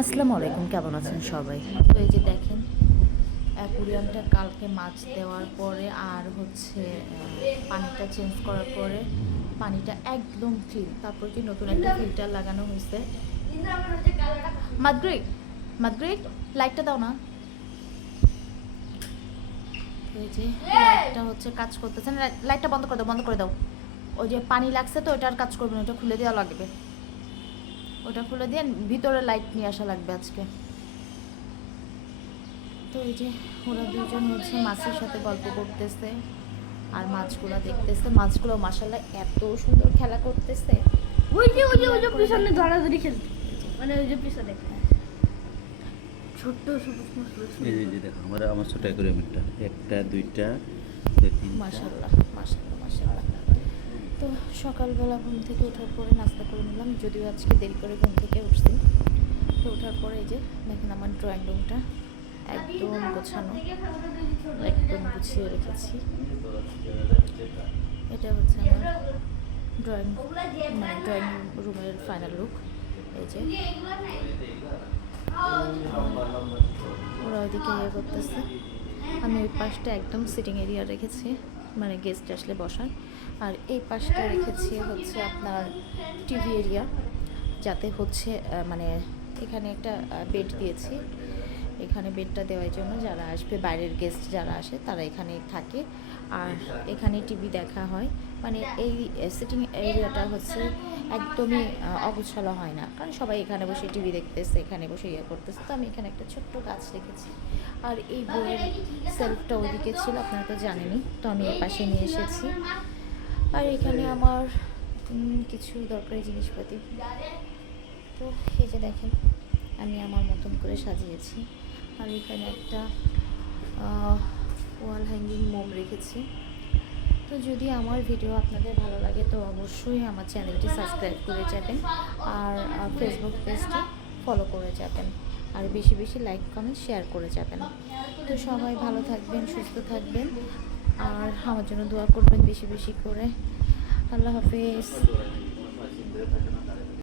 আসসালামু আলাইকুম, কেমন আছেন সবাই? তো এই যে দেখেন, অ্যাকুরিয়ামটা কালকে মাছ দেওয়ার পরে আর হচ্ছে পানিটা চেঞ্জ করার পরে পানিটা একদম ক্লিন। তারপর কি নতুন একটা ফিল্টার লাগানো হয়েছে। মাদ্রিক মাদ্রিক লাইটটা দাও না। তো এই যে লাইটটা হচ্ছে কাজ করতেছে না, লাইটটা বন্ধ করে দাও, বন্ধ করে দাও। ওই যে পানি লাগছে তো ওটা আর কাজ করবে না, ওটা খুলে দেওয়া লাগবে। ওটা খুলে দিয়ে ভিতরে লাইট নিয়ে আসা লাগবে আজকে। তো এই যে ওরা দুজন হচ্ছে মাছের সাথে গল্প করতেছে আর মাছগুলো দেখতেছে। মাছগুলো মাশাআল্লাহ এত সুন্দর খেলা করতেছে। ওই যে পিছনে ধরাধরি খেলতে, মানে ওই যে পিছনে ছোট্ট সবুজ মাছ। এই যে দেখো আমার ছোট অ্যাকুরিয়ামটা একটা দুইটা তিনটা। মাশাআল্লাহ মাশাআল্লাহ মাশাআল্লাহ। তো সকালবেলা ঘুম থেকে ওঠার পরে নাস্তা করে নিলাম, যদিও আজকে দেরি করে ঘুম থেকে উঠছি। তো ওঠার পরে এই যে দেখেন আমার ড্রয়িং রুমটা একদম গোছানো, একদম গুছিয়ে রেখেছি। এটা হচ্ছে আমার ড্রয়িং রুমের ফাইনাল লুক। এই যে ওরা ওইদিকে ইয়ে করতেছে, আমি ওই পাশটা একদম সিটিং এরিয়া রেখেছি, মানে গেস্ট আসলে বসার। আর এই পাশটা রেখেছি হচ্ছে আপনার টিভি এরিয়া, যাতে হচ্ছে মানে এখানে একটা বেড দিয়েছি। এখানে বেডটা দেওয়ার জন্য যারা আসবে, বাইরের গেস্ট যারা আসে তারা এখানে থাকে আর এখানে টিভি দেখা হয়। মানে এই সিটিং এরিয়াটা হচ্ছে একদমই অগোছালো হয় না, কারণ সবাই এখানে বসে টিভি দেখতেছে, এখানে বসে ইয়ে করতেছে। তো আমি এখানে একটা ছোট্ট গাছ রেখেছি। আর এই বইয়ের সেলফটা ওইদিকে ছিল, আপনারা তো জানেনই, তো আমি এর পাশে নিয়ে এসেছি। আর এখানে আমার কিছু দরকারি জিনিসপাতি। তো এই যে দেখেন আমি আমার মতন করে সাজিয়েছি। আর এখানে একটা ওয়াল হ্যাঙ্গিং মোম রেখেছি। তো যদি আমার ভিডিও আপনাদের ভালো লাগে তো অবশ্যই আমার চ্যানেলটি সাবস্ক্রাইব করে যাবেন আর ফেসবুক পেজটি ফলো করে যাবেন আর বেশি বেশি লাইক কমেন্ট শেয়ার করে যাবেন। তো সবাই ভালো থাকবেন, সুস্থ থাকবেন আর আমার জন্য দোয়া করবেন বেশি বেশি করে। আল্লাহ হাফেজ।